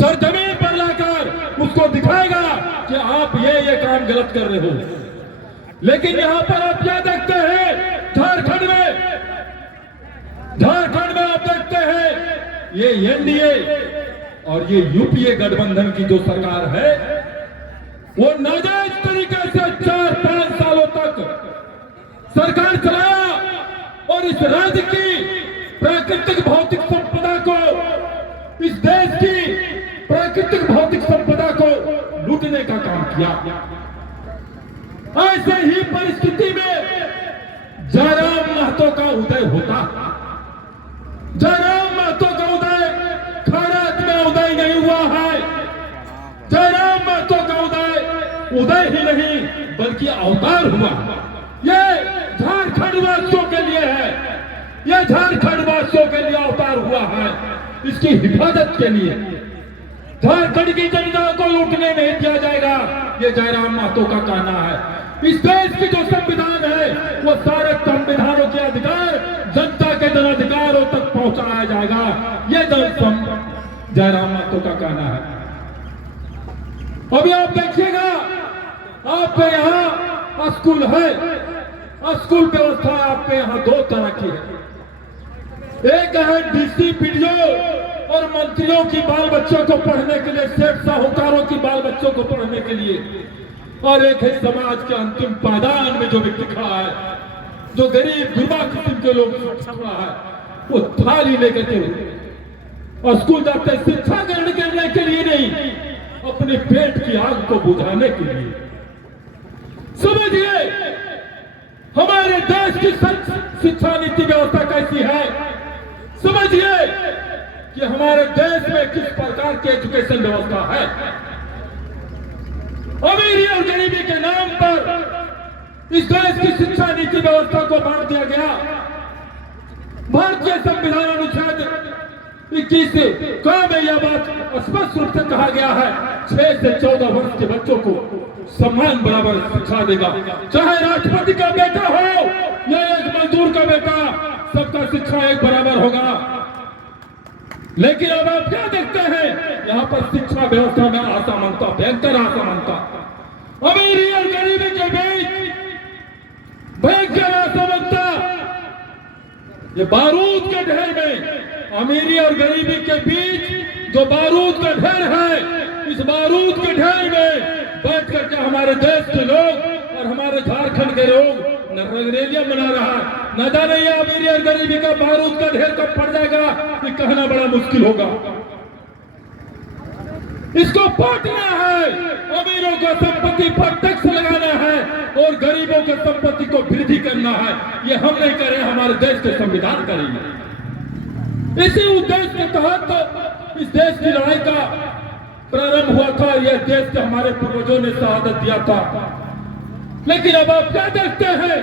सरजमीन पर लाकर उसको दिखाएगा कि आप ये काम गलत कर रहे हो। लेकिन यहां पर आप क्या देखते हैं, झारखंड में आप देखते हैं ये एनडीए और ये यूपीए गठबंधन की जो सरकार है वो नाजायज तरीके से 4-5 सालों तक सरकार चलाया और इस राज्य की प्राकृतिक भौतिक संपदा को, इस देश की प्राकृतिक भौतिक संपदा को लूटने का काम किया। ऐसे ही परिस्थिति में जयराम महतो का उदय होता। जयराम महतो का उदय खैरात में उदय नहीं हुआ है। जयराम महतो का उदय ही नहीं बल्कि अवतार हुआ। ये झारखंड वासियों के लिए है, ये झारखंड वासियों के लिए अवतार हुआ है, इसकी हिफाजत के लिए। झारखंड की जनता को लूटने नहीं दिया जाएगा, ये जयराम महतो का कहना है। इस देश की जो संविधान है वो सारे संविधानों के अधिकार जनता के जनाधिकारों तक पहुंचाया जाएगा, ये जयराम महतो का कहना है। अभी आप देखिएगा, आपके यहाँ स्कूल है, स्कूल व्यवस्था आपके यहाँ 2 तरह की है। एक है डीसी, पीडीओ और मंत्रियों की बाल बच्चों को पढ़ने के लिए, सेठ साहूकारों की बाल बच्चों को पढ़ने के लिए, और एक है समाज के अंतिम पायदान में जो व्यक्ति खड़ा है, जो गरीब गुरबा किस्म के लोग खड़ा है, वो थाली लेकर के और स्कूल जाते शिक्षा ग्रहण करने के लिए नहीं, अपने पेट की आग को बुझाने के लिए। समझिए हमारे देश की शिक्षा नीति व्यवस्था कैसी है, समझिए कि हमारे देश में किस प्रकार की एजुकेशन व्यवस्था है। अमीरी और गरीबी के नाम पर इस देश की शिक्षा नीति व्यवस्था को बांट दिया गया। भारतीय संविधान अनुच्छेद 21 का में यह बात स्पष्ट रूप से कहा गया है, 6 से 14 वर्ष के बच्चों को समान बराबर शिक्षा देगा, चाहे राष्ट्रपति का बेटा हो या एक मजदूर का बेटा, सबका शिक्षा एक बराबर होगा। लेकिन अब आप क्या देखते हैं, यहाँ पर शिक्षा व्यवस्था में असमानता, भयंकर असमानता, अमीरी और गरीबी के बीच भयंकर असमानता। ये बारूद के ढेर में, अमीरी और गरीबी के बीच जो बारूद का ढेर है, इस बारूद के ढेर में बैठ करके हमारे देश के लोग और हमारे झारखंड के लोग रंगरेलियां मना रहा है। न जाने ये अमीरी और गरीबी का बारूद का ढेर कब पड़ जाएगा, ये कहना बड़ा मुश्किल होगा। इसको बांटना है, अमीरों को संपत्ति पर टैक्स लगाना है और गरीबों की संपत्ति को वृद्धि करना है। ये हम नहीं करें, हमारे देश के संविधान करेंगे। इसी उद्देश्य के तहत इस देश की लड़ाई का प्रारंभ हुआ था। यह देश के हमारे पूर्वजों ने शहादत दिया था। लेकिन अब आप क्या देखते हैं,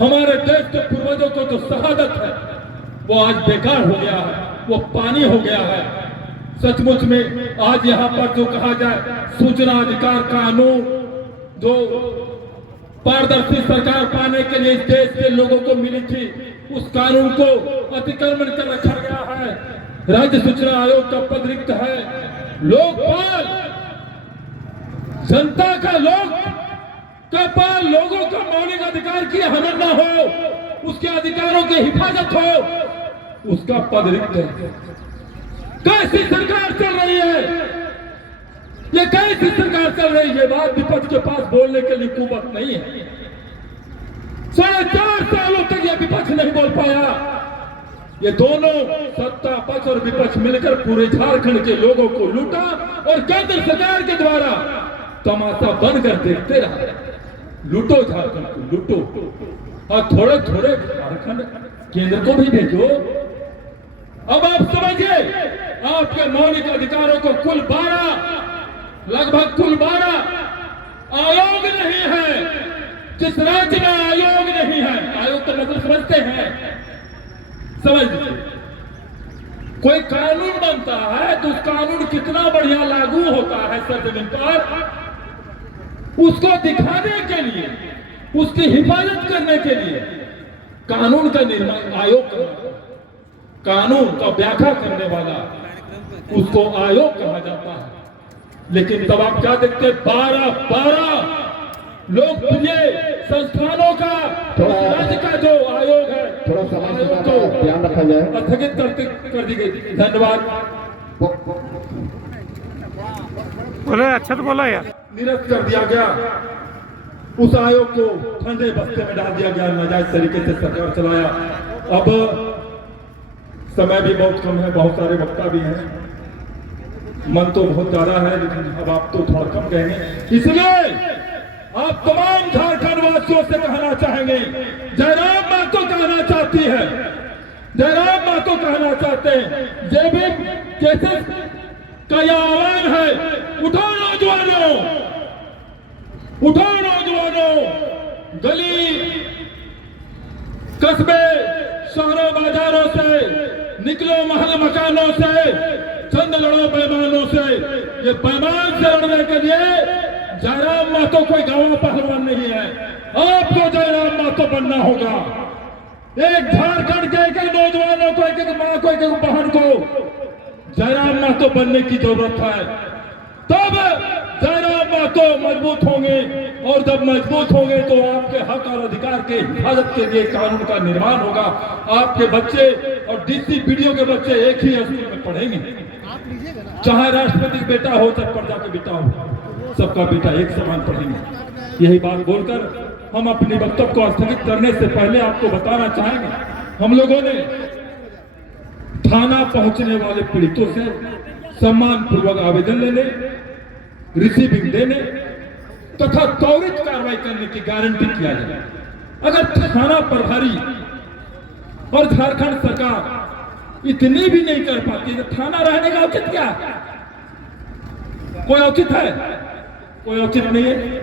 हमारे देश के पूर्वजों को जो शहादत है वो आज बेकार हो गया है, वो पानी हो गया है। सचमुच में आज यहाँ पर जो कहा जाए सूचना अधिकार कानून, जो पारदर्शी सरकार पाने के लिए इस देश के लोगों को मिली थी, उस कानून को अतिक्रमण कर रखा गया है। राज्य सूचना आयोग का पद रिक्त है। लोकपाल, जनता का लोकपाल, लोगों का मौलिक अधिकार की हनन न हो, उसके अधिकारों की हिफाजत हो, उसका पद रिक्त है। कैसी सरकार चल रही है, ये कैसी सरकार चल रही है। बात विपक्ष के पास बोलने के लिए कुवत नहीं है। 4.5 सालों तक यह विपक्ष नहीं बोल पाया। ये दोनों सत्ता पक्ष और विपक्ष मिलकर पूरे झारखंड के लोगों को लूटा और केंद्र सरकार के द्वारा तमाशा बनकर देखते रहे। लूटो झारखंड को, लूटो, और थोड़े थोड़े झारखंड केंद्र को भी भेजो। अब आप समझिए, आपके मौलिक अधिकारों को लगभग कुल 12 आयोग नहीं है। जिस राज्य में आयोग नहीं है, आयोग तो मतलब समझते हैं, समझ लीजिए, कोई कानून बनता है तो उस कानून कितना बढ़िया लागू होता है सरजमीन पर, उसको दिखाने के लिए, उसकी हिफाजत करने के लिए कानून का निर्माण आयोग करना, कानून का व्याख्या करने वाला उसको आयोग कहा जाता है। लेकिन तब आप क्या देखते, 12 लोकप्रिय संस्थानों का राज्य का जो आयोग है, थोड़ा समय का ध्यान रखा जाए, स्थगित कर दी गई। धन्यवाद। बोले अच्छा तो बोला यार। निरस्त कर दिया गया, उस आयोग को ठंडे बस्ते में डाल दिया गया, नाजायज तरीके से सरकार चलाया। अब समय भी बहुत कम है, बहुत सारे वक्ता भी हैं, मन तो बहुत ज्यादा है, लेकिन अब आप तो थोड़ा कम कहेंगे। इसलिए आप तमाम झारखंड वासियों से कहना चाहेंगे, जयराम महतो कहना चाहती है, जयराम महतो कहना चाहते हैं, जेबीएम केसेस का यह आह्वान है, उठो नौजवानों, उठो नौजवानों, गली कस्बे शहरों बाजारों से निकलो, महल मकानों से, चंद लड़ो बेईमानों से। ये बेईमान से लड़ने के लिए जयराम महतो कोई गांव पहलवान नहीं है, आपको जयराम महतो बनना होगा। एक झारखंड के एक नौजवानों को, एक मां को, एक बहन को जयराम महतो बनने की जरूरत है। तब जयराम महतो मजबूत होंगे, और जब मजबूत होंगे तो आपके हक और अधिकार के हिफाजत के लिए कानून का निर्माण होगा। आपके बच्चे और डीसी पीडीओ के बच्चे एक ही स्कूल में पढ़ेंगे, चाहे राष्ट्रपति बेटा हो चाहे प्रजा के बेटा हो, सबका बेटा एक समान पढ़ेंगे। यही बात बोलकर हम अपने वक्तव्य को स्थगित करने से पहले आपको बताना चाहेंगे, हम लोगों ने थाना पहुंचने वाले पीड़ितों से सम्मान पूर्वक आवेदन लेने, रिसीविंग देने तथा त्वरित कार्रवाई करने की गारंटी किया जाए। अगर थाना प्रभारी और झारखंड सरकार इतनी भी नहीं कर पाती तो थाना रहने का औचित्य क्या? कोई औचित्य है? कोई औचित्य नहीं है।